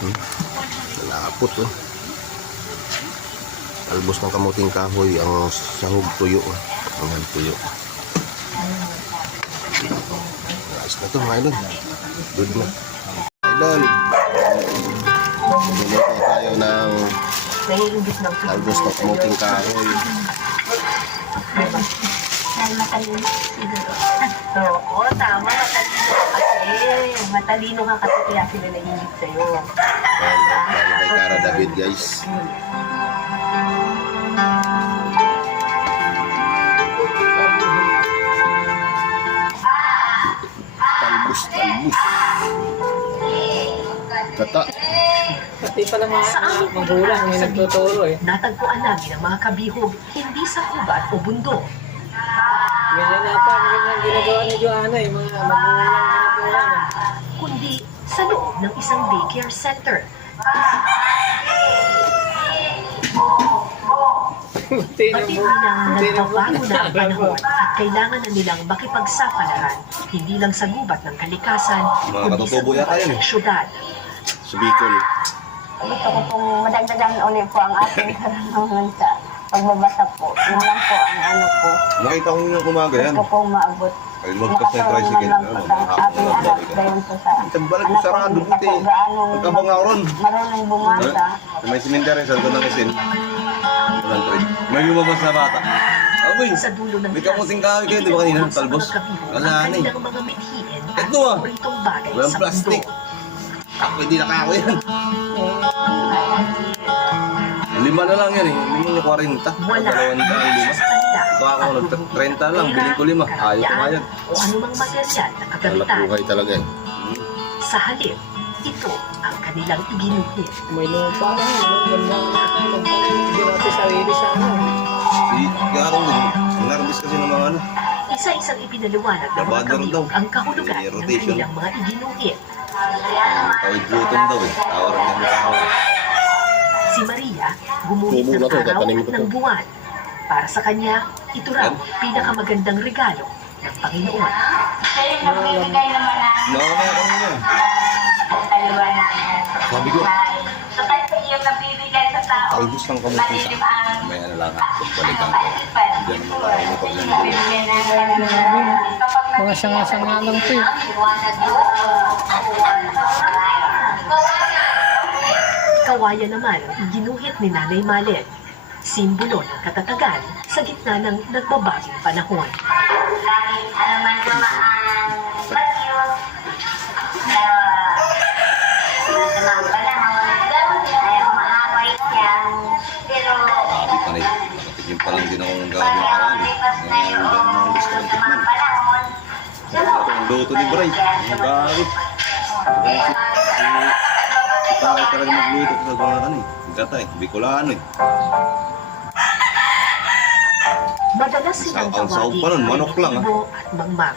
Malapot oh. Albos ng kamuting kahoy ang sahog tuyo. Ayan, tuyo. Ayos na ito mga idol. Good na. Idol. Bumili tayo ng albos ng kamuting kahoy. Dahil matalino siguro. Oo, tama. Matalino ka kasi. Matalino ka kasi kaya sila nahingit sa'yo. Ayan, tayo kay Cara David guys. Talbos. Gata. Pati pala mga magulang may nagtuturo eh. Natagpuan namin ang mga kabihog hindi sa kubat o bundok. Ganyan nata, ganyan ginagawa ni Joanna eh, mga magulang. Kundi sa loob ng isang daycare center. Batid nilang nagpapago na ang panahon at kailangan na nilang makipagsapalaran hindi lang sa gubat ng kalikasan, kundi sa gubat ng syudad. Sa Bicol. Gusto ko pong madagdagan ulit po ang ating karanungan sa pagbabasa po. Yun lang po ang ano po. Nakita ko nung umaga yan. Gusto pong maabot. Ay, magpas na yung tricycle. Makatulong lang po sa ating anak gayon po sa Balik ko sarado hindi buti. na po gaanong Pagkabang nga ron. marunong bumasa. May simenteryo sa doon ng isin. May lumabas na bata. Aboy, Sa dulo ng may kamuting kahoy kayo, di ba kanina? Talbos. Wala na eh. Ang mga mithiin at Ito ah. paboritong bagay Walang sa plastic. mundo. Ako, hindi nakako yan. 5 na lang yan eh. Hindi mo 40. Wala. 200 ang 5. Sa kanila. Ito ako, 30 lang. Biling ko 5. Ayaw ko nga yan. O anumang material na kagamitan. Buhay talaga eh. Sa halip, ito ang kanilang iginuhit. May lupa na yun, ganda natin hindi natin sarili sa ano. Kaya ako din. Narbis kasi ng mga ano. Isa-isang ipinaliwanag ng mga Labador daw. kabihog ang kahulugan May ng rotation. kanilang mga iginuhit. Tawid gutom daw eh. Tawar ng tao. Si Maria, gumuhit Tubo ng na to, araw tatanim at ko to. ng buwan. Para sa kanya, ito raw Yan. pinakamagandang regalo ng Panginoon. Kayo nagbibigay naman ng Nakakaya ko niya. kaliwanagan. Sabi ko, So kasi yung nagbibigay sa tao, albus ng kamuting malilim sa. ang May ano lang ako. Balikan ko. Diyan mo lang ako pag nandiyan. nabibigyan ng kaliwanagan. Kapag Mga sanga-sanga lang to eh. Kawayan naman ang iginuhit ni Nanay Malet. Simbolo ng katatagan sa gitna ng nagbabagong panahon. kahit ano man dumaan bagyo, masamang panahon, ay humahaway siya. Pero Sabi pa rin. Nakatikim pa lang din ako ng gabi ng karami. lipas na Ngayon, yung ang gusto kong tikman. masamang panahon, Ang luto ni Bray. Ang gabi. Si Takay talaga magluto sa mga ano eh. Ang gata eh. Bicolano eh. Madalas silang Ang sahog tawagin pa nun, manok lang, ah. ibo at mangmang.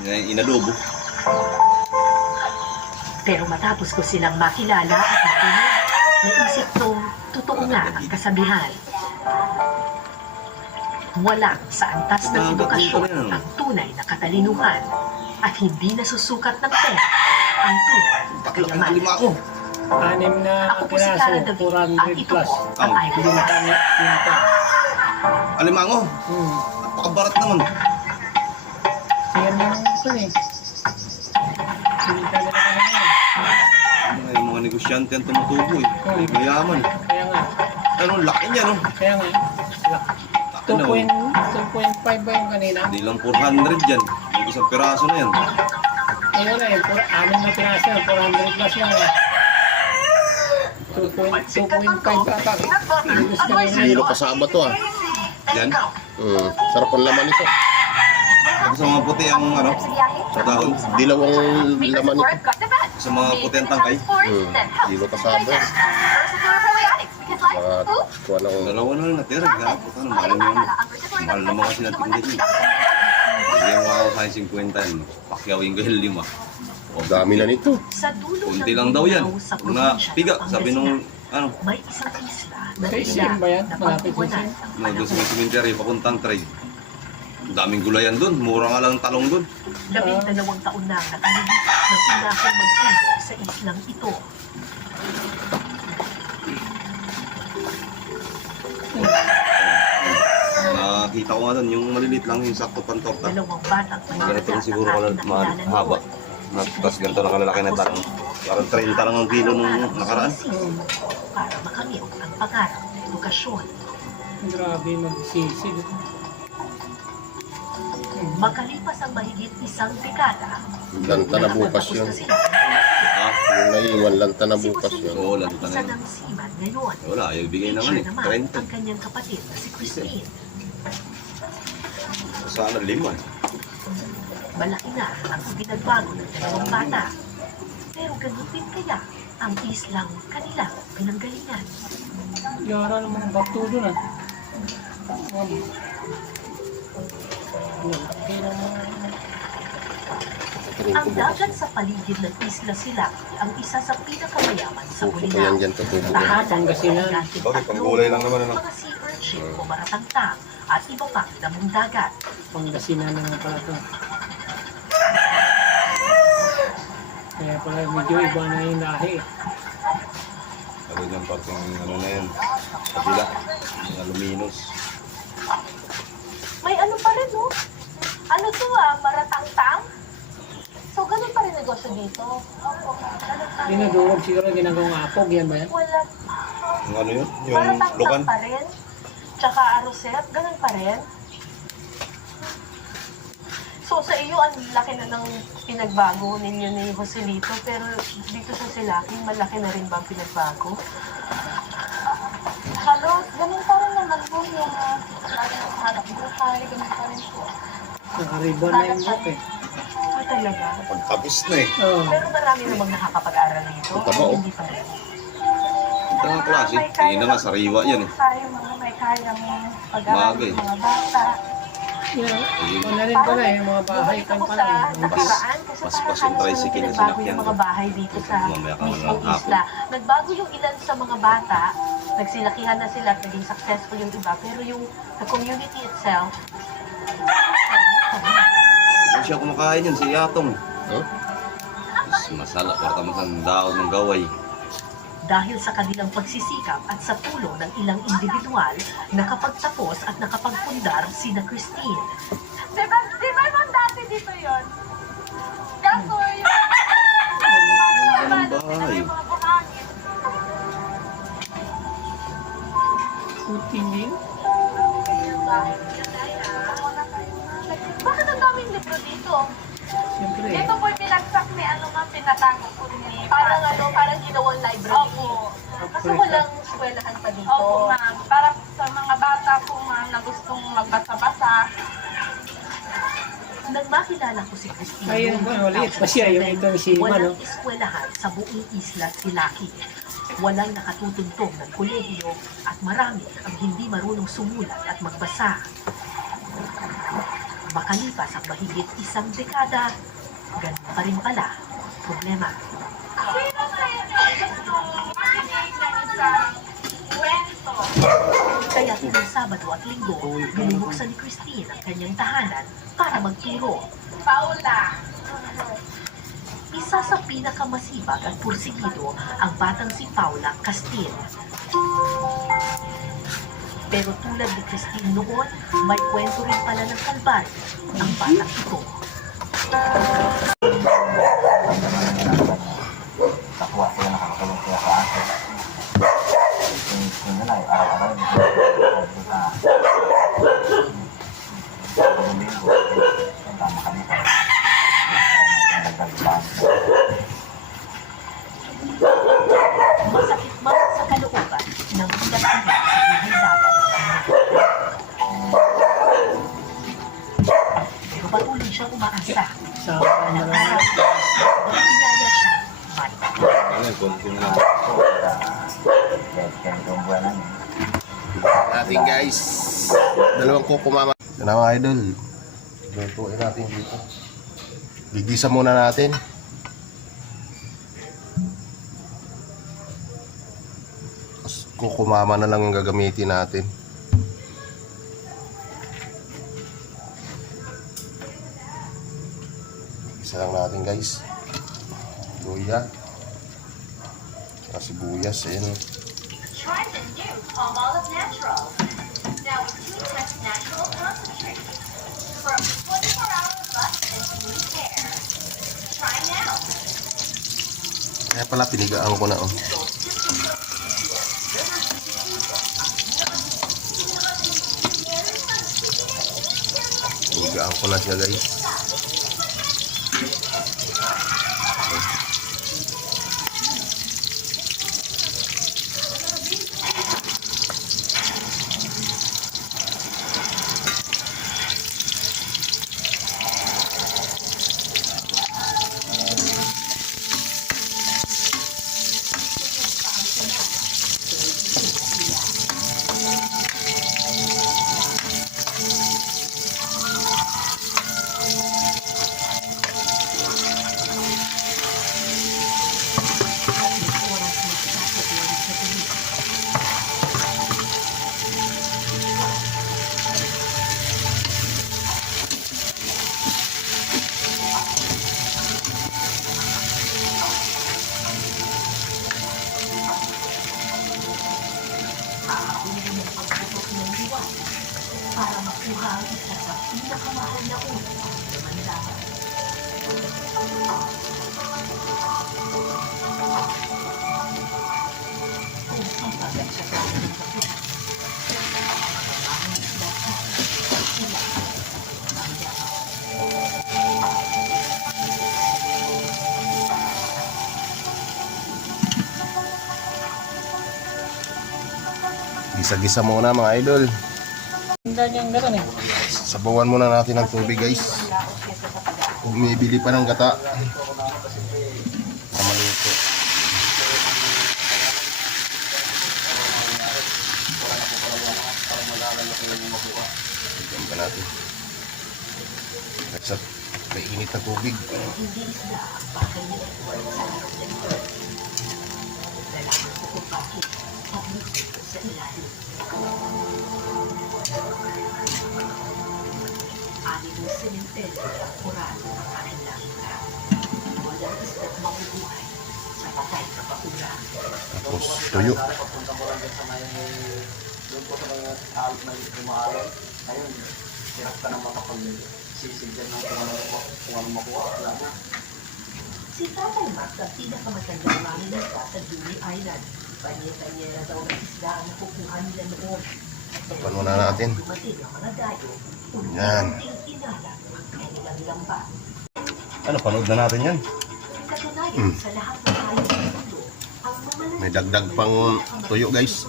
Inadobo. Pero matapos ko silang makilala at marinig, naisip kong totoo nga ang kasabihan. Walang sa antas ng edukasyon ang tunay na katalinuhan at hindi nasusukat ng pera ang tunay na Paklaki ng kayaman. lima ako. 6 na Ako po si piraso, Cara David at 400 ito plus. po ang Ang Hindi Eyewitness. kami pinta. Alimango. Napakabarat naman. Siyan na lang ito eh. Sinita na naman yan. Ay, mga negosyante ang tumutubo eh. Ay, mayaman. Kaya nga, Ano, laki niya no? kaya nga. Ano, 2.5 ba yung kanina? hindi lang 400 yan. Yung isang piraso na yan. Ayun na eh, 6 na piraso, 400 plus na eh. 2.5 ata. Ilis ka rin Kilo kasama to ah. Yan. Sarap ang laman nito. Sa mga puti ang ano, sa dahon. Dilawang laman nito. Sa mga puti ang tangkay. Kilo kasama. Kuha na kong dalawa na lang natira. Gapot ano, mahal na yun. Mahal naman kasi natin dito. Hindi mo ako kain 50 yan. Pakyawin ko yung 5. O, dami na nito. Sa dulo Kunti ng lang daw yan. Mindanao sa Na probinsya piga, ng sabi nung Pangasinan, ano, may isang isla na Sa tila Isim ba yan? na Malapit sa pagkukunan Isim? ang doon sa panahon. cemetery, papuntang trade. Ang daming gulayan doon. Mura nga lang talong doon. 12 taon na ang nakalilipas ng unahang mag-ibig sa islang ito. Nakita ko nga doon, yung maliliit lang, yung sakto pantorta. Dalawang batang Ganito lang siguro haba. Tapos ganito lang kalalaki na parang 30 lang ang kilo nung nakaraan. Para makamit ang pangarap ng edukasyon. Grabe magsisig. Makalipas ang mahigit isang dekada, Lanta na bukas yun. Ha? Yung naiwan, lanta na bukas yun. Oo, lanta na Isa yun. ng seaman ngayon. Wala, ayaw bigay naman Siya eh. naman 30. ang kanyang kapatid na si Christine. Sana 5. Malaki na ang pinagbago ng dalawang bata. Pero ganun din kaya ang islang kanilang pinanggalingan. Yara ng mga bato doon ah. Ang dagat sa paligid ng Isla Silaki ang isa sa pinakamayaman sa Puso ko yan Bolinao. dyan tutubo. Lahat ng Pangasinan. gigantic Bakit? tatlo, Panggulay lang naman, ano? mga sea urchin o maratangtang at iba pang damong dagat. Pangasinan na nga pala ito. Kaya pala medyo iba na yung lahi. Ano yan, parang ano na yan. Kabila. Yung aluminos. May ano pa rin, no? Ano to maratangtang? So, ganun pa rin negosyo dito? Opo, ganun pa rin. Ginagawa siguro ginagawang apog yan ba yan? Wala. Yung ano yun? Yung Maratangtang lukan. pa rin? Tsaka arosep, ganun pa rin? So, sa iyo, ang laki na ng pinagbago ninyo ni Joselito, pero dito sa Silaki, malaki na rin ba ang pinagbago? Halos, ganun pa rin naman po yung harap buhay, ganun pa rin po. Nakariban na yung book eh. Ah, talaga? Pagtapos na eh. Oo. Pero marami namang nakakapag-aral nito. Ang taba, oh. Hindi pa rin. Ito ang klase. Tingin na nga, sariwa yan eh. Tayo mga may kayang pag-aaral Bagay. ng mga bata. Yan. Ano na rin pala yung mga bahay Bumalik ako kan pala. sa nakaraan kasi Pas parang yung tricycle na Nagbago sinakyan yung ko. mga bahay dito sa Mamaya ka mismong ng hapon. isla. Nagbago yung ilan sa mga bata, nagsilakihan na sila at naging successful yung iba. Pero yung the community itself, Kung siya kumakain yun, si Yatong. Huh? Mas masala, para tamo sa daon ng gaway. dahil sa kanilang pagsisikap at sa tulong ng ilang individual, nakapagtapos at nakapagpundar sina Christine. Di ba nung dati dito yun? Kaso yung Ang bahay. yung mga buhangin. Putin din. Bakit ang daming libro dito? Siyempre. Dito po pinagsak ni ano nga pinatago po ni Parang parang ginawang library. Opo. Kasi walang eskwelahan pa dito. Opo ma'am. Para sa mga bata po ma'am na gustong magbasa-basa. Nang makilala ko si Christine, Ayun ba, maliit pa siya, yung itong si walang Mano. eskwelahan sa buong isla Silaki. Walang nakatutuntong ng kolehiyo at marami ang hindi marunong sumulat at magbasa. Makalipas ang mahigit isang dekada, ganun pa rin pala problema. Sino sa inyo gusto makinig ng isang kwento? Kaya tuwing Sabado at Linggo, binubuksan ni Christine ang kanyang tahanan para magturo. Paula. Isa sa pinakamasipag at pursigido ang batang si Paula Castil. Pero tulad ni Christine noon, may kwento rin pala ng kalbaryo ang batang ito. Nakuha sila, nakakatulong sila sa akin. Yun na lang, araw-araw nagpunta. Domingo, tama kami sa nagdagdagan. Masakit man sa kalooban ng ilang sa buhay dagat. Pero patuloy siyang umaasa. Sa marami. Biyaya siya, may Ano, konti na lang. Kaya itong buwan namin. Natin guys. Dalawang kuko mama. Yan ang mga idol. Lutuin natin dito. Gigisa muna natin. Tapos kuko mama na lang yung gagamitin natin. Gigisa lang natin guys. Luya. Saka sibuyas. Ayan. Try the new Palmolive Natural. Now with 2 Touch Natural Concentrate. For up to 24 hours lust and smooth hair. Try now. Kaya pala pinigaan ko na oh. Pinigaan ko na siya guys. para makuha ang isa sa pinakamahal na ulo ng manlaman. Kung sipag at saka ng kape, ang isla ka, sila ang yaman. Gisa-gisa muna mga idol. Hindi niyang gano'n eh. Sabawan muna natin ng tubig guys. Kung bumibili pa ng gata. Para maluto. Bigyan pa natin. Sa may init na tubig. Hindi isda ang bagay nila sa harap ng ito. Dalaman ko kung bakit at luto sa ilalim. Anin ng sementeryo ang kural ng aking langita. Walang isda't mabubuhay sa patay na paura. Tapos tuyo. Papunta ko lang sa may doon po sa mga alot na umaaral. Ayun, hirap ka na makapag-sisig dyan ng kung anong makuha. Wala na. Si Tatay Max ang pinakamatandang manginista sa Dewey Island. Panya-panyera daw ng isda ang nakukuha nila noon. Tapan muna natin. Dumating ang mga dayo. Yan. Unti-unting inalat ang kanilang lambat. Ano, panood na natin yan. Katunayan sa lahat ng hayop ng mundo, ang mamalang May dagdag pang tuyo guys.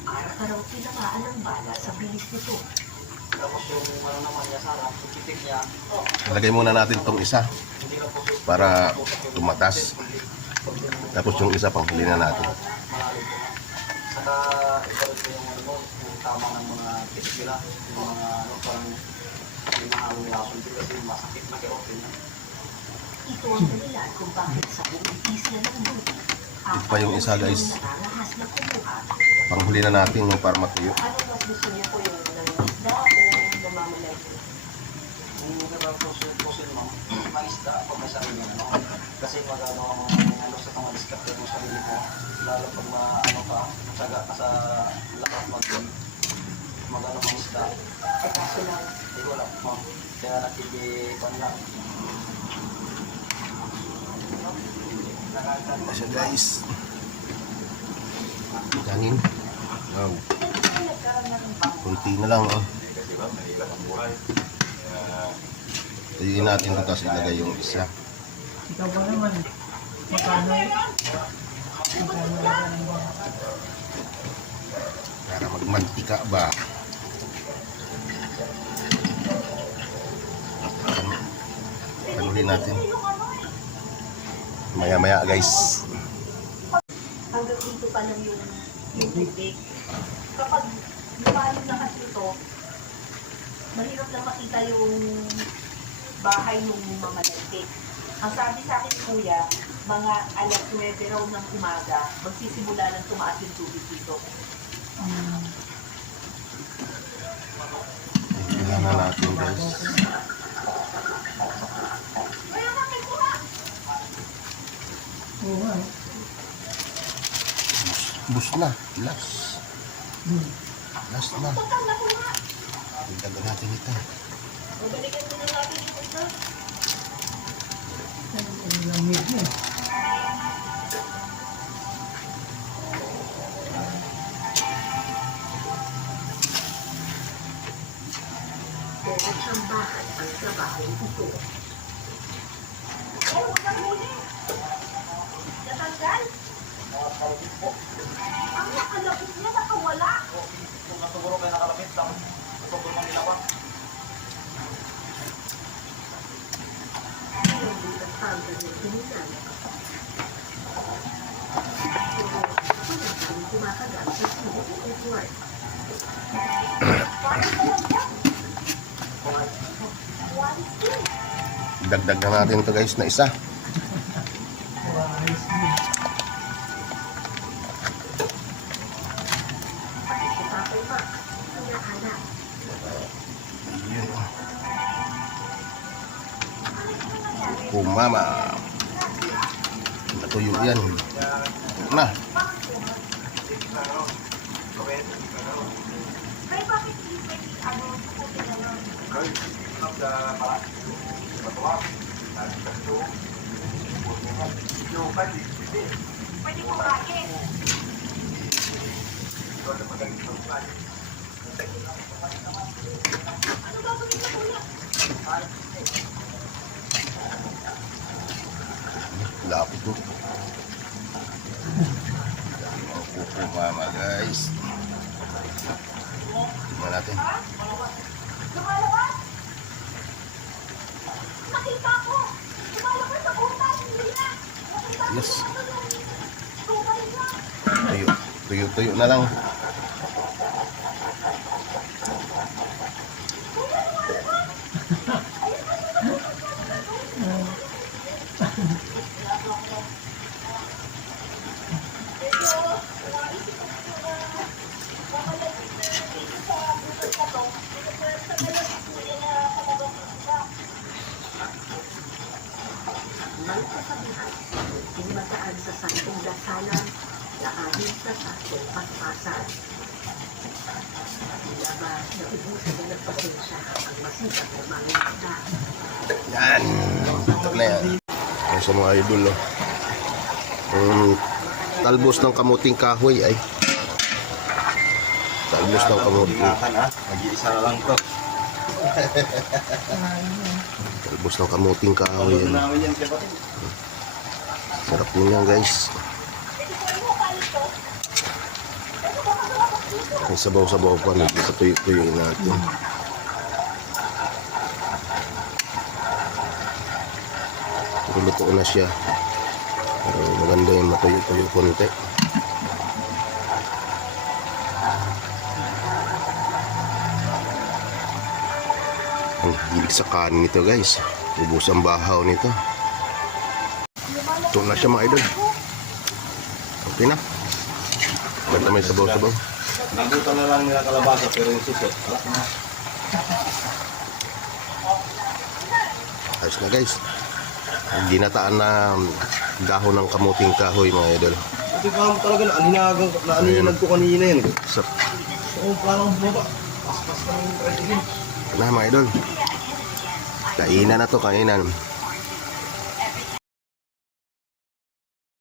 araw-araw tinamaan ng bala sa bilis nito. Tapos yung ano naman niya sana, yung titik niya, Ilagay muna natin itong isa para tumatas. Tapos yung isa pang huli na natin. malalim po. Saka iba rin po yung ano mo, yung tama ng mga titik nila, yung mga ano, parang yung mahalo yung aso nito kasi masakit na kaya na. Ito ang dahilan kung bakit sa buong isla ng Dewey, Ito pa yung isa, guys. nararahas na kumuha. Panghuli na natin yung para matuyo. Ano mas gusto niya po yung nangingisda o namamalay? Yung iba po sila mo, maisda pag may sarili ano. Kasi magano ano sa mga diskarte mo sarili mo, lalo pag ano ka, tsaga ka sa lakas magano maisda. Ay kaso lang, Hindi wala po. Kaya nakikipan lang. Kasi guys. Kanin. Wow. Kunti na lang oh. Tuyuin natin ito tapos ilagay yung isa. Ikaw ba naman? Magkano? Para magmantika ba? Panuhin natin. Maya-maya guys. hanggang dito pa lang yung tubig. Kapag lumalim na kasi ito, mahirap na makita yung bahay ng mamalalaki. Ang sabi sa akin, kuya, mga alas 9 raw ng umaga, magsisimula ng tumaas yung tubig dito. Tingnan na natin guys. Oo nga. Bus na. Last. Last na. Tingnan natin ito. Babalikan muna natin yung isa. Pero sambahan ang trabaho ito. Oh, huwag kang huli. Natanggal. Ang nakalapit niya, nakawala. Kung nasuguro kayo nakalapit lang, nasuguro man nila pa. Hindi ang tanggal niya kinilan. Pero kumakagat sa sinip network. Dagdag na natin ito guys na isa. Kumama. Natuyo yan. Na. Pwede po bakit? Lapit mo. Kumama guys. Tingnan natin. Lumalabas! Nakita ko! Lumalabas sa utak! Hindi na! Yes. Tuyo na lang. May kasabihan, dumadaan sa santong dasalan, naahin sa santong paspasan. Tila ba naubusan na ng pasensya ang masipag na mga isda? Yan. Ito na yan. Ay, sa mga idol, oh. Talbos ng kamuting kahoy ay. Talbos ng kamuting. Mag-iisa na lang to. Talbos ng kamuting kahoy yan. Namin yan, kapatid. Sarap niyan guys. May sabaw-sabaw pa. Tuyo-tuyoin natin. Pero luto na siya. Pero maganda yung matuyo-tuyo konti. Ang hilig sa kanin nito guys. Ubus ang bahaw nito. Ito na siya mga idol. Okay na. Basta may sabaw-sabaw. Nagutan na lang nila kalabasa pero yung suso. Alas na. Ayos na guys. Ginataan na dahon ng kamuting kahoy mga idol. Ito ka mo talaga na aninag ko kanina yan. Sa So, parang bumaba. Paspas na yung tricycle. na mga idol. Kainan na to, kainan.